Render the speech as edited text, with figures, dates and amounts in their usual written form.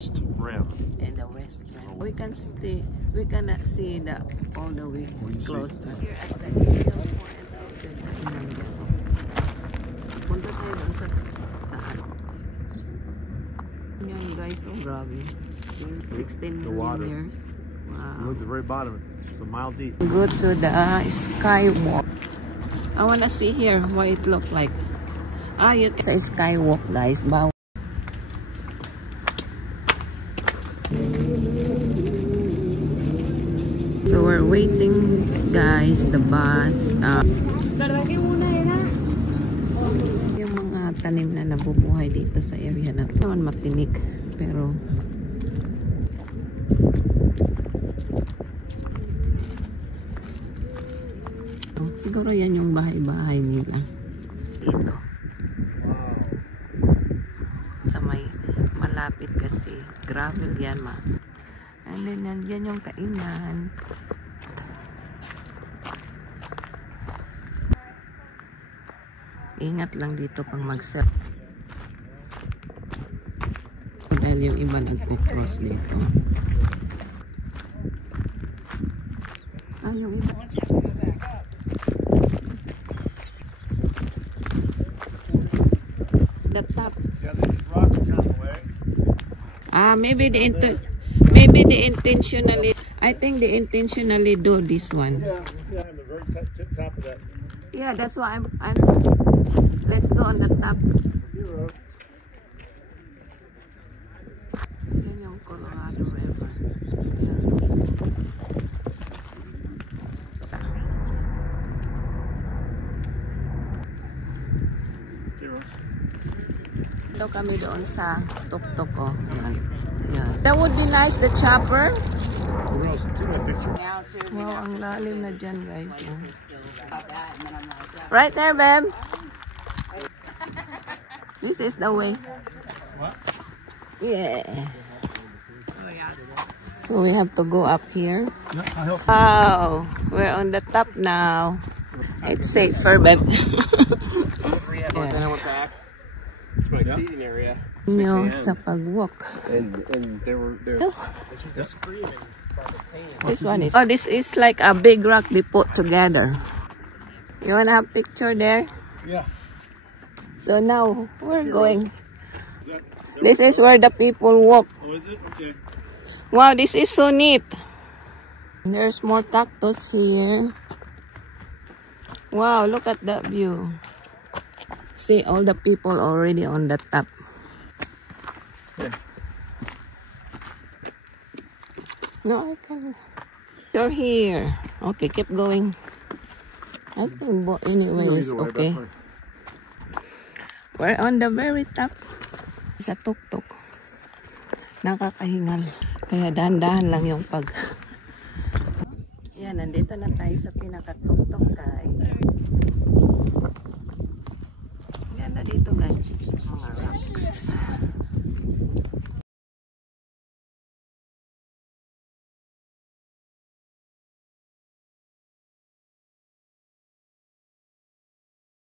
rim. In the west rim. We can stay. We cannot see the all the way close. Here at the punta tayo dun sa taas. Yan guys, oh grabe. 16 million years. Wow. Look at the very bottom. It's a mile deep. Go to the skywalk. I wanna see here what it look like. It's a skywalk guys. Wow. So we're waiting guys, the bus. Yung mga tanim na nabubuhay dito sa area na to. Naman matinik pero siguro yan yung bahay-bahay nila. Dito. Sa may malapit kasi gravel yan and then yan yung kainan. Ingat lang dito pang mag-set. Dahil yung iba nagpo-cross dito. Yung iba. The top. Maybe the intentionally. I think they intentionally do this one. Yeah, the very top of that. Yeah, that's why I'm. Let's go on the top. Yan yung Colorado River. Ito kami doon sa tuk-tuk ko. Yan. That would be nice, the chopper. Wow, ang lalim na dyan guys. Right there, babe. This is the way. What? Yeah. So we have to go up here. Yeah, Wow, we're on the top now. It's safer, babe. It's my seating area. Nyo sa pag-walk. And they're screaming by the pain. This one is. Oh, this is like a big rock they put together. You wanna have picture there? Yeah. So now we're going. This is where the people walk. Oh, is it? Okay. Wow, this is so neat. There's more cactus here. Wow, look at that view. See all the people already on the top. Yeah. No, I can. You're here. Okay, keep going. I think anyways, okay. We're on the very top. Sa tuk-tuk. Nakakahingal. Kaya dahan-dahan lang yung pag... Yan, nandito na tayo sa pinaka-tuk-tuk guys. Ganda dito guys. Mga rocks.